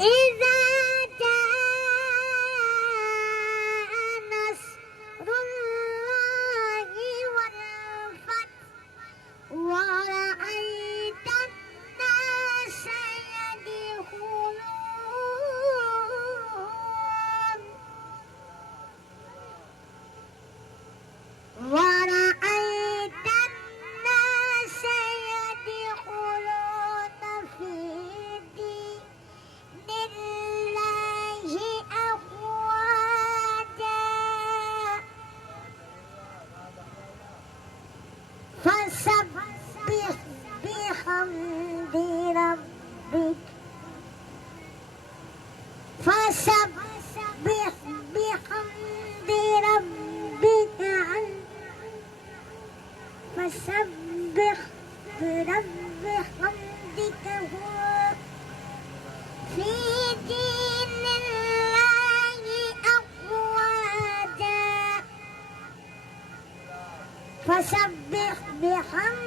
إذا جاء نصر الله والفتح ورأيت الناس يدخلون في دين الله أفواجا فسبح بحمد ربك فسبح برب حمدك هو في دين الله أفواجا فسبح بحمد